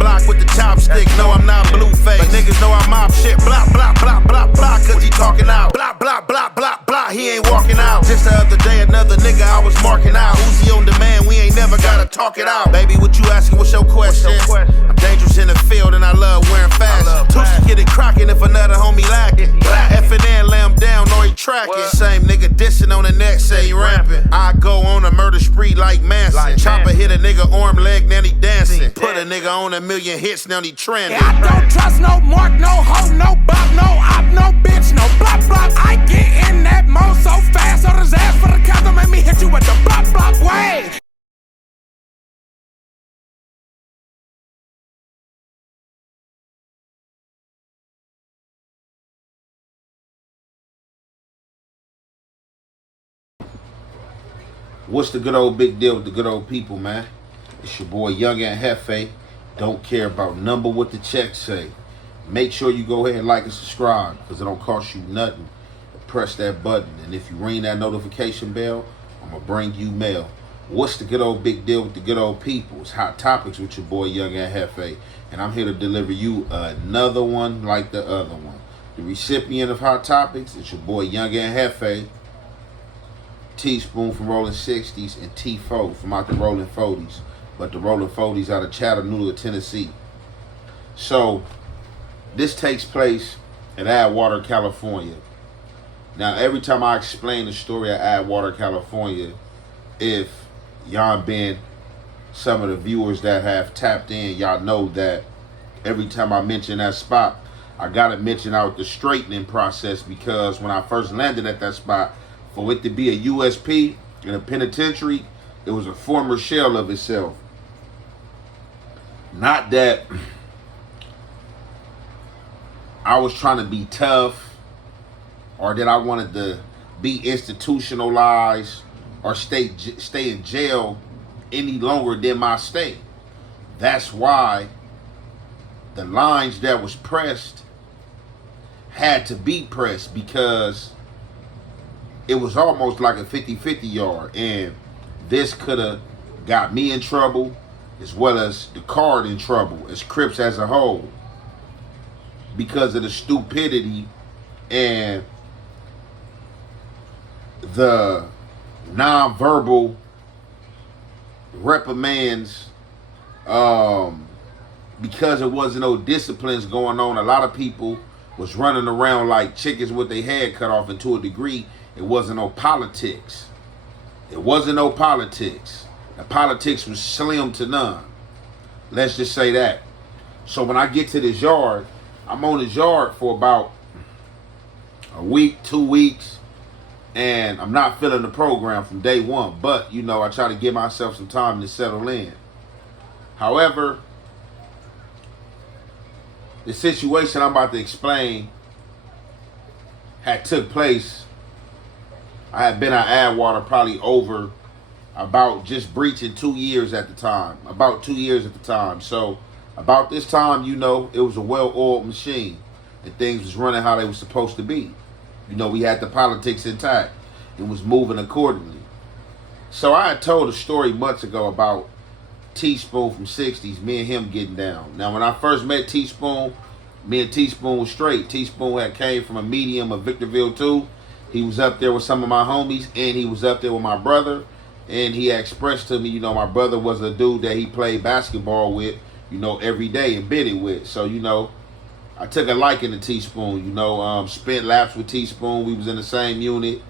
block with the chopstick. No, I'm not Blueface. But niggas know I mop shit. Blah, blah, blah, blah, blah, cause he talking out. Blah, blah, blah, blah, blah, he ain't walking out. Just the other day, another nigga I was marking out. Uzi on demand, we ain't never gotta talk it out. Baby, what you asking, what's your question? I'm dangerous in the field and I love wearing fashion. Tusi get it crockin' if another homie lacking. F&N lay him down or he tracking. Same nigga dissing on the neck, say he ramping. I go on a murder spree like Manson. Chopper hit a nigga arm, leg, now he dancing. Put a nigga on 1,000,000 hits, now he trending. I don't trust no mark, no hoe, no bop, no op, no bitch, no blop blop. I get in that mode so fast, on his ass for the cop, don't make me hit you with the blop blop way. What's the good old big deal with the good old people, man? It's your boy Young and Hefe. Don't care about number what the check say. Make sure you go ahead and like and subscribe, because it don't cost you nothing. Press that button, and if you ring that notification bell, I'm gonna bring you mail. What's the good old big deal with the good old people? It's Hot Topics with your boy Young and Hefe, and I'm here to deliver you another one like the other one. The recipient of Hot Topics is your boy Young and Hefe, Teespoon from Rolling 60s, and T4 from out the Rolling 40s, but the Rolling 40s out of Chattanooga, Tennessee. So this takes place in Atwater, California. Now, every time I explain the story of Atwater, California, if y'all been some of the viewers that have tapped in, y'all know that every time I mention that spot, I gotta mention out the straightening process, because when I first landed at that spot, for it to be a USP in a penitentiary, it was a former shell of itself. Not that I was trying to be tough, or that I wanted to be institutionalized or stay in jail any longer than my stay. That's why the lines that was pressed had to be pressed, because it was almost like a 50-50 yard, and this could have got me in trouble as well as the card in trouble, as Crips as a whole, because of the stupidity and the non-verbal reprimands, because there wasn't no disciplines going on. A lot of people was running around like chickens with their head cut off, and to a degree, it wasn't no politics. It wasn't no politics. The politics was slim to none. Let's just say that. So when I get to this yard, I'm on this yard for about a week, 2 weeks, and I'm not feeling the program from day one. But, you know, I try to give myself some time to settle in. However, the situation I'm about to explain had took place. I had been at Atwater probably over about just breaching 2 years at the time. About 2 years at the time. So about this time, you know, it was a well-oiled machine, and things was running how they were supposed to be. You know, we had the politics intact. It was moving accordingly. So I had told a story months ago about Teespoon from 60s, me and him getting down. Now, when I first met Teespoon, me and Teespoon was straight. Teespoon had came from a medium of Victorville 2. He was up there with some of my homies, and he was up there with my brother. And he expressed to me, you know, my brother was a dude that he played basketball with, you know, every day and bidded with. So, you know, I took a liking to Teespoon, you know, spent laps with Teespoon. We was in the same unit,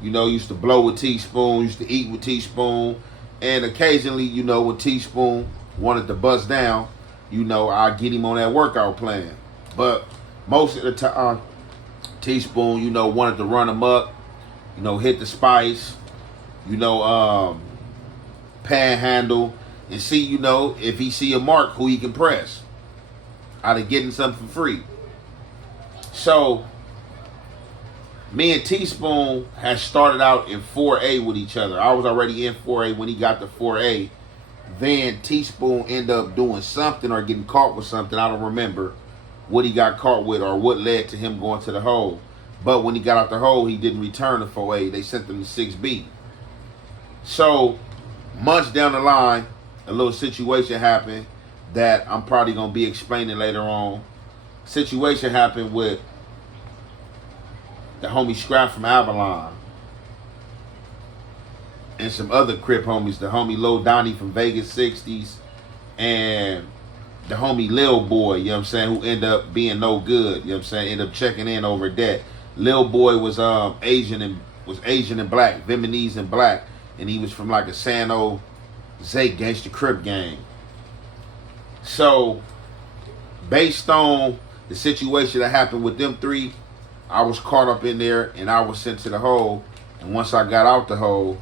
you know, used to blow with Teespoon, used to eat with Teespoon. And occasionally, you know, when Teespoon wanted to bust down, you know, I'd get him on that workout plan. But most of the time, Teespoon, you know, wanted to run him up, you know, hit the spice, you know, panhandle, and see, you know, if he see a mark, who he can press out of getting something for free. So me and Teespoon had started out in 4A with each other. I was already in 4A when he got to 4A. Then Teespoon ended up doing something or getting caught with something. I don't remember what he got caught with or what led to him going to the hole. But when he got out the hole, he didn't return to 4A. They sent him to 6B. So months down the line, a little situation happened, that I'm probably gonna be explaining later on. Situation happened with the homie Scrap from Avalon and some other Crip homies, the homie Lil Donnie from Vegas 60s and the homie Lil Boy, you know what I'm saying, who ended up being no good, you know what I'm saying, ended up checking in over that. Lil Boy was Asian and black, Vietnamese and black, and he was from like a San Jose gangster Crip gang. So, based on the situation that happened with them three, I was caught up in there and I was sent to the hole. And once I got out the hole,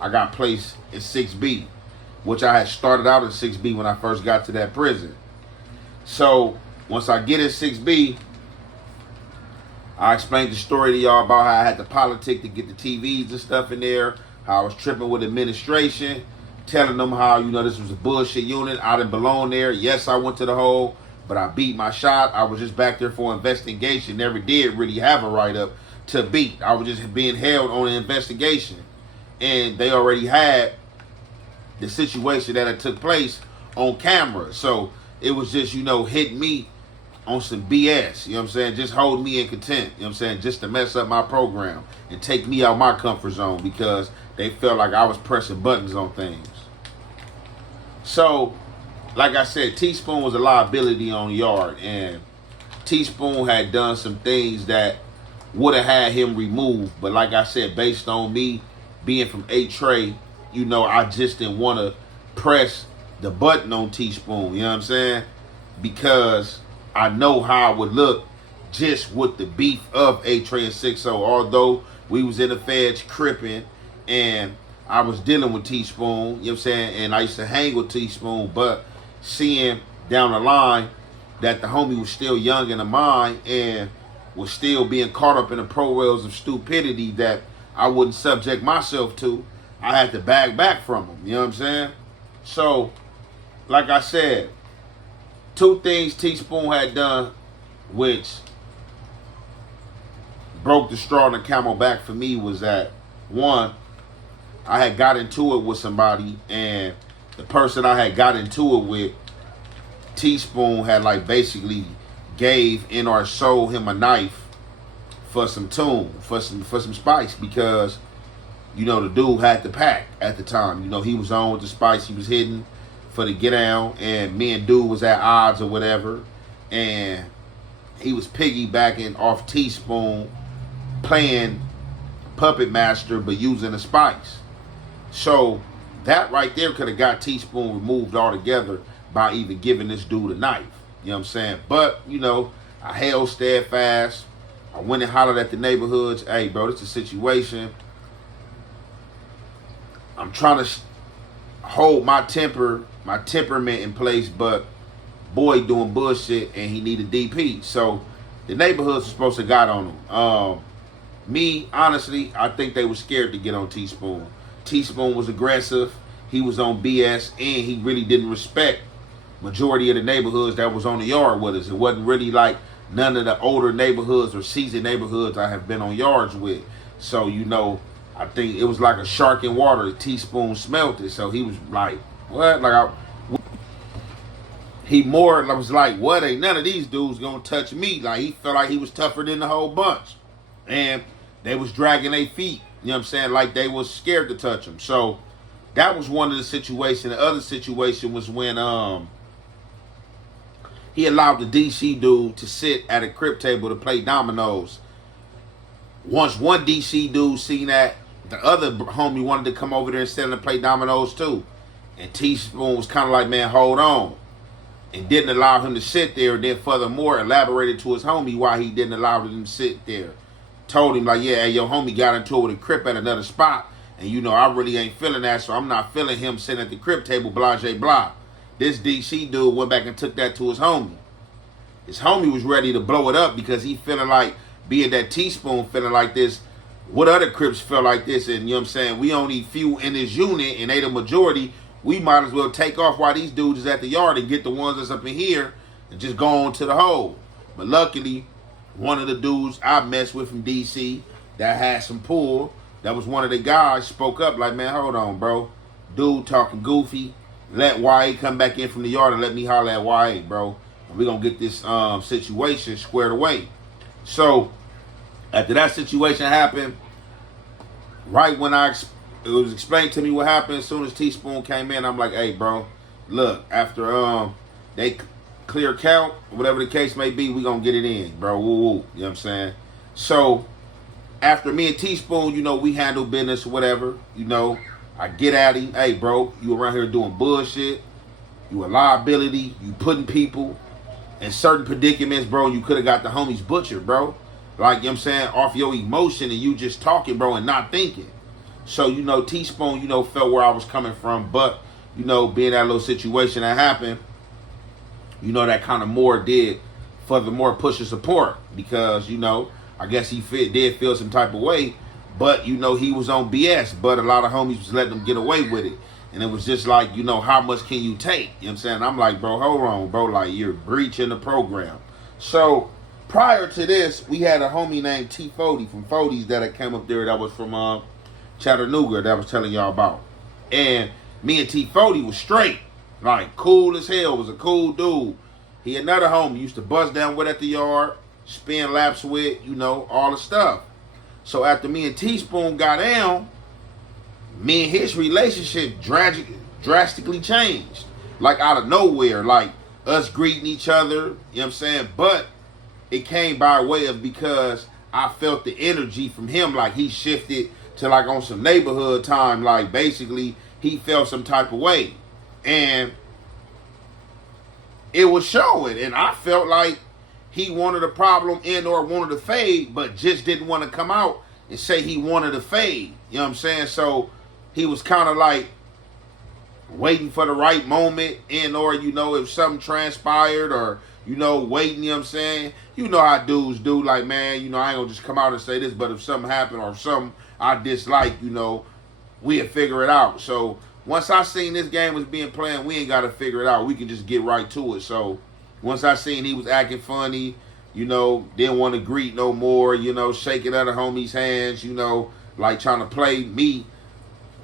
I got placed in 6B, which I had started out in 6B when I first got to that prison. So, once I get in 6B, I explained the story to y'all about how I had to politic to get the TVs and stuff in there, how I was tripping with administration, telling them how, you know, this was a bullshit unit. I didn't belong there. Yes, I went to the hole, but I beat my shot. I was just back there for investigation. Never did really have a write-up to beat. I was just being held on an investigation. And they already had the situation that had took place on camera. So it was just, you know, hitting me on some BS, you know what I'm saying? Just hold me in contempt, you know what I'm saying? Just to mess up my program and take me out my comfort zone because they felt like I was pressing buttons on things. So, like I said, Teespoon was a liability on Yard, and Teespoon had done some things that would have had him removed. But like I said, based on me being from A-Tray, you know, I just didn't want to press the button on Teespoon, you know what I'm saying? Because I know how I would look just with the beef of A-Tray and 6-0. Although we was in the feds cripping and I was dealing with Teespoon, you know what I'm saying? And I used to hang with Teespoon, but seeing down the line that the homie was still young in the mind and was still being caught up in the pro-rails of stupidity that I wouldn't subject myself to, I had to back from him, you know what I'm saying? So, like I said, two things Teespoon had done which broke the straw and the camel back for me was that, one, I had got into it with somebody, and the person I had got into it with, Teespoon had like basically gave in or sold him a knife for some tune, for some spice, because, you know, the dude had the pack at the time. You know, he was on with the spice, he was hidden for the get down, and me and dude was at odds or whatever, and he was piggybacking off Teespoon playing puppet master but using a spice. So that right there could have got Teespoon removed altogether by even giving this dude a knife. You know what I'm saying? But, you know, I held steadfast. I went and hollered at the neighborhoods. Hey, bro, this is a situation. I'm trying to hold my temperament in place, but boy doing bullshit and he needed DP. So the neighborhoods were supposed to got on him. Me, honestly, I think they were scared to get on Teespoon. Teespoon was aggressive. He was on BS, and he really didn't respect majority of the neighborhoods that was on the yard with us. It wasn't really like none of the older neighborhoods or seasoned neighborhoods I have been on yards with. So, you know, I think it was like a shark in water. Teespoon smelt it. So he was like, what? He more was like, what? Ain't none of these dudes gonna touch me. Like, he felt like he was tougher than the whole bunch. And they was dragging their feet, you know what I'm saying, like they was scared to touch him. So that was one of the situations. The other situation was when he allowed the DC dude to sit at a Crip table to play dominoes. Once one DC dude seen that, the other homie wanted to come over there and sit and play dominoes too. And Teespoon was kind of like, man, hold on. And didn't allow him to sit there. And then furthermore, elaborated to his homie why he didn't allow him to sit there. Told him like, yeah, hey, your homie got into it with a Crip at another spot. And you know, I really ain't feeling that, so I'm not feeling him sitting at the Crip table, blah, blah, blah. This DC dude went back and took that to his homie. His homie was ready to blow it up because he feeling like, being that Teespoon feeling like this, what other Crips feel like this? And you know what I'm saying? We only few in this unit and they the majority. We might as well take off while these dudes is at the yard and get the ones that's up in here and just go on to the hole. But luckily, one of the dudes I messed with from DC that had some pull, that was one of the guys, spoke up like, man, hold on, bro. Dude talking goofy. let YA come back in from the yard and let me holler at YA, bro. And we're going to get this situation squared away. So, after that situation happened, right when it was explained to me what happened, as soon as Teespoon came in, I'm like, hey, bro, look, after they clear count, whatever the case may be, we going to get it in, bro. Woo, woo. You know what I'm saying? So, after me and Teespoon, you know, we handle business or whatever, you know, I get at him, hey, bro, you around here doing bullshit, you a liability, you putting people in certain predicaments, bro, you could have got the homies butchered, bro. Like, you know what I'm saying, off your emotion and you just talking, bro, and not thinking. So, you know, Teespoon, you know, felt where I was coming from, but, you know, being that little situation that happened, you know, that kind of more did for the more push of support because, you know, I guess he did feel some type of way, but, you know, he was on BS, but a lot of homies was letting him get away with it. And it was just like, you know, how much can you take? You know what I'm saying? I'm like, bro, hold on, bro. Like, you're breaching the program. So, prior to this, we had a homie named T40 from 40s that had came up there that was from Chattanooga that I was telling y'all about. And me and T40 was straight. Like, cool as hell. Was a cool dude. He another homie used to bust down with at the yard, spin laps with, you know, all the stuff. So after me and Teespoon got down, me and his relationship drastically changed. Like out of nowhere, like us greeting each other, you know what I'm saying? But it came by way of because I felt the energy from him, like he shifted to like on some neighborhood time, like basically he felt some type of way. And it was showing, and I felt like he wanted a problem and or wanted to fade, but just didn't want to come out and say he wanted to fade. You know what I'm saying? So he was kind of like waiting for the right moment and or, you know, if something transpired or, you know, waiting, you know what I'm saying? You know how dudes do, like, man, you know, I ain't gonna just come out and say this, but if something happened or something I dislike, you know, we'll figure it out. So once I seen this game was being played, we ain't got to figure it out. We can just get right to it. So once I seen he was acting funny, you know, didn't want to greet no more, you know, shaking other homies' hands, you know, like trying to play me,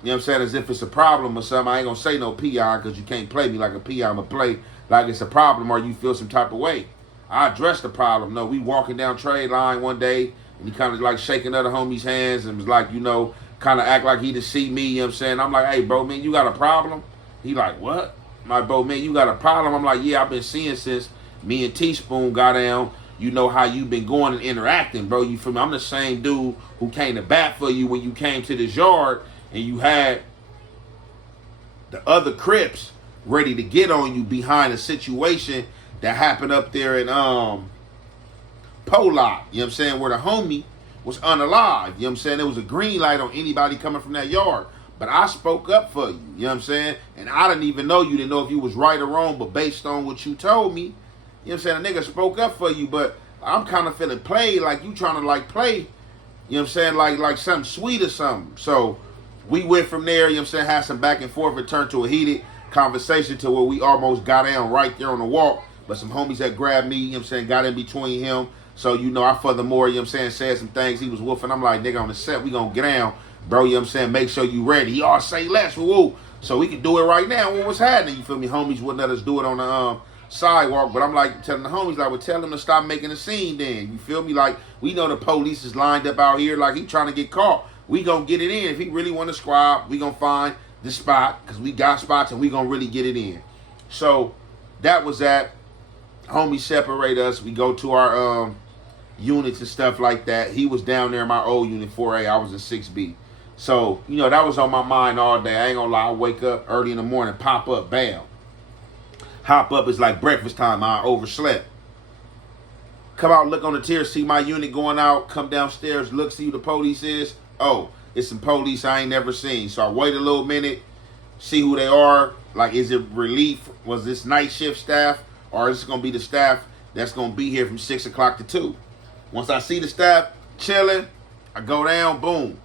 you know what I'm saying, as if it's a problem or something. I ain't going to say no peon because you can't play me like a peon. I'm going to play like it's a problem or you feel some type of way. I addressed the problem. No, we walking down trade line one day and he kind of like shaking other homies' hands and was like, you know, kind of act like he to see me, you know what I'm saying? I'm like, hey, bro, man, you got a problem? He like, what? I'm like, bro, man, you got a problem? I'm like, yeah, I've been seeing since me and Teespoon got down. You know how you been going and interacting, bro. You feel me? I'm the same dude who came to bat for you when you came to this yard and you had the other Crips ready to get on you behind a situation that happened up there in Pollock, you know what I'm saying, where the homie was unalive. You know what I'm saying? There was a green light on anybody coming from that yard. But I spoke up for you. You know what I'm saying? And I didn't even know you. Didn't know if you was right or wrong. But based on what you told me, you know what I'm saying? A nigga spoke up for you. But I'm kind of feeling played like you trying to like play, you know what I'm saying? Like something sweet or something. So we went from there, you know what I'm saying? Had some back and forth. It turned to a heated conversation to where we almost got down right there on the walk. But some homies that grabbed me, you know what I'm saying, got in between him. So, you know, I furthermore, you know what I'm saying, said some things. He was woofing. I'm like, nigga, on the set, we gonna get down. Bro, you know what I'm saying, make sure you ready. He all say less, woo. So we can do it right now. What was happening? You feel me? Homies wouldn't let us do it on the sidewalk. But I'm like telling the homies, like, well, tell them to stop making a scene then. You feel me? Like, we know the police is lined up out here like he trying to get caught. We gonna get it in. If he really want to squab, we gonna find the spot because we got spots and we gonna really get it in. So that was that. Homies separate us. We go to our units and stuff like that. He was down there in my old unit 4A. I was in 6B. So, you know, that was on my mind all day. I ain't gonna lie. I wake up early in the morning, pop up, bam. Hop up, it's like breakfast time. I overslept. Come out, look on the tier, see my unit going out, come downstairs, look, see who the police is. Oh, it's some police I ain't never seen. So I wait a little minute, see who they are. Like, is it relief? Was this night shift staff? Or is it going to be the staff that's going to be here from 6 o'clock to 2? Once I see the staff chilling, I go down, boom.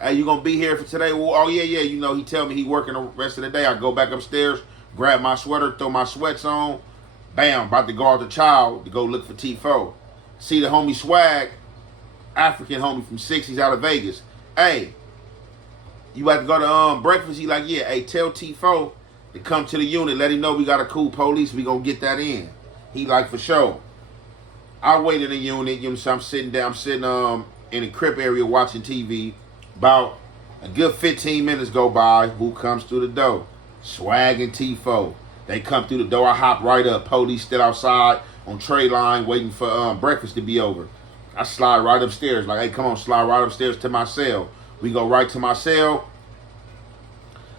Hey, you going to be here for today? Well, oh, yeah, you know, he tell me he working the rest of the day. I go back upstairs, grab my sweater, throw my sweats on. Bam, about to guard the child to go look for T4. See the homie Swag, African homie from 60s out of Vegas. Hey, you about to go to breakfast? He like, yeah, hey, tell T4 to come to the unit, let him know we got a cool police, we gonna get that in. He like, for sure. I wait in the unit, you know what I'm saying? I'm sitting in the Crip area watching TV. About a good 15 minutes go by. Who comes through the door? Swag and T4. They come through the door. I hop right up. Police still outside on tray line waiting for breakfast to be over. I slide right upstairs. Like, hey, come on, slide right upstairs to my cell. We go right to my cell.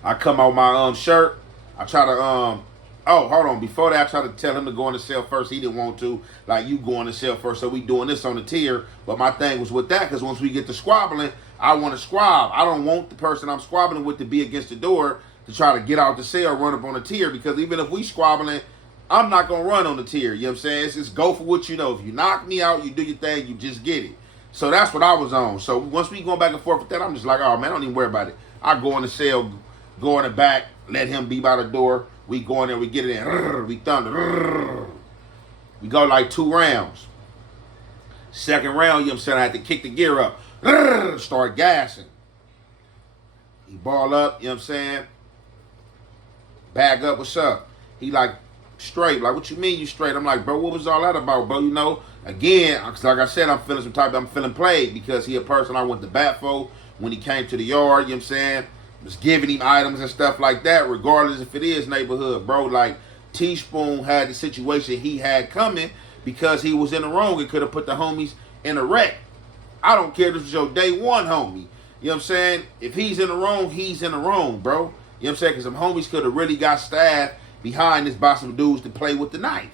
I come out my shirt. I try to oh, hold on. Before that, I tried to tell him to go in the cell first. He didn't want to. Like, you go in the cell first. So we doing this on the tier. But my thing was with that, because once we get to squabbling, I want to squab. I don't want the person I'm squabbling with to be against the door to try to get out the cell, run up on the tier. Because even if we squabbling, I'm not going to run on the tier. You know what I'm saying? It's just go for what you know. If you knock me out, you do your thing, you just get it. So that's what I was on. So once we going back and forth with that, I'm just like, oh, man, I don't even worry about it. I go in the cell, go in the back, let him be by the door. We go in there, we get it in. We thunder. We go like 2 rounds. Second round, you know what I'm saying? I had to kick the gear up. Start gassing. He ball up, you know what I'm saying? Bag up, what's up? He like, straight. Like, what you mean you straight? I'm like, bro, what was all that about, bro? You know, again, like I said, I'm feeling played because he a person I went to bat for when he came to the yard, you know what I'm saying? Was giving him items and stuff like that, regardless if it is neighborhood, bro. Like, Teespoon had the situation he had coming because he was in the wrong and could have put the homies in a wreck. I don't care if this was your day one homie. You know what I'm saying? If he's in the wrong, he's in the wrong, bro. You know what I'm saying? Because some homies could have really got stabbed behind this by some dudes to play with the knife.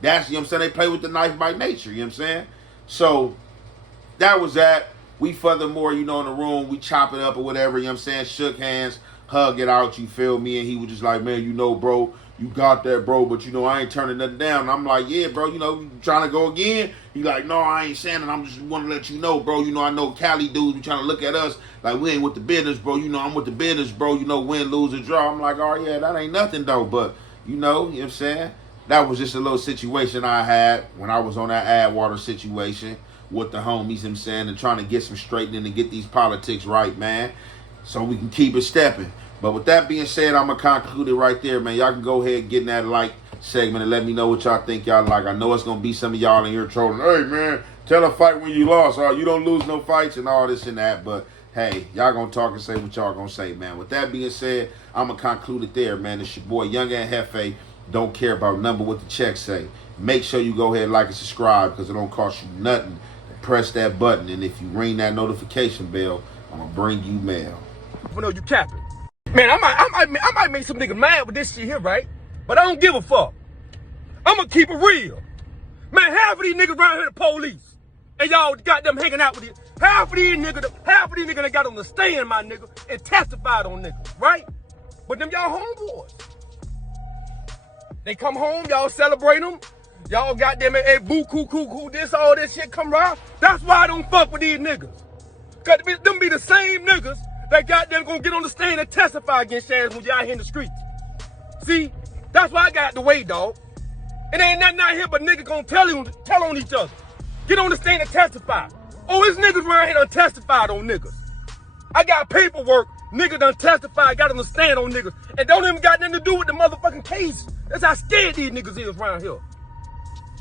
That's, you know what I'm saying? They play with the knife by nature, you know what I'm saying? So, that was that. We furthermore, you know, in the room, we chop it up or whatever, you know what I'm saying? Shook hands, hug it out, you feel me? And he was just like, man, you know, bro, you got that, bro, but, you know, I ain't turning nothing down. And I'm like, yeah, bro, you know, you trying to go again? He like, no, I ain't saying it. I'm just want to let you know, bro. You know, I know Cali dudes be trying to look at us like we ain't with the business, bro. You know, I'm with the business, bro. You know, win, lose, or draw. I'm like, oh, yeah, that ain't nothing, though. But, you know what I'm saying? That was just a little situation I had when I was on that Atwater situation with the homies, you know what I'm saying, and trying to get some straightening and get these politics right, man, so we can keep it stepping. But with that being said, I'm going to conclude it right there, man. Y'all can go ahead and get in that like segment and let me know what y'all think y'all like. I know it's going to be some of y'all in here trolling, hey, man, tell a fight when you lost, or you don't lose no fights and all this and that. But, hey, y'all going to talk and say what y'all going to say, man. With that being said, I'm going to conclude it there, man. It's your boy, Young and Hefe. Don't care about number what the check say. Make sure you go ahead and like and subscribe because it don't cost you nothing. Press that button, and if you ring that notification bell, I'm gonna bring you mail. I know you capping. Man, I might make some nigga mad with this shit here, right? But I don't give a fuck. I'm gonna keep it real. Man, half of these niggas around here the police. And y'all got them hanging out with you. Half of these niggas that got on the stand, my nigga, and testified on niggas, right? But them y'all homeboys. They come home, y'all celebrate them. Y'all got them at hey, boo, cool, this, all this shit come around. That's why I don't fuck with these niggas. Cause them be the same niggas that got them gonna get on the stand and testify against your ass when you out here in the streets. See, that's why I got the way, dog. It ain't nothing out here but niggas gonna tell on each other. Get on the stand and testify. Oh, it's niggas around here done testified on niggas. I got paperwork, niggas done testified, got on the stand on niggas, and don't even got nothing to do with the motherfucking case. That's how scared these niggas is around here.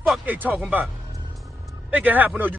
Fuck they talking about. It can happen to you.